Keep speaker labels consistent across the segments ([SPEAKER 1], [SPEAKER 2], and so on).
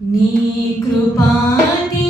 [SPEAKER 1] నీ కృపాతిశయములు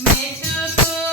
[SPEAKER 1] Make the.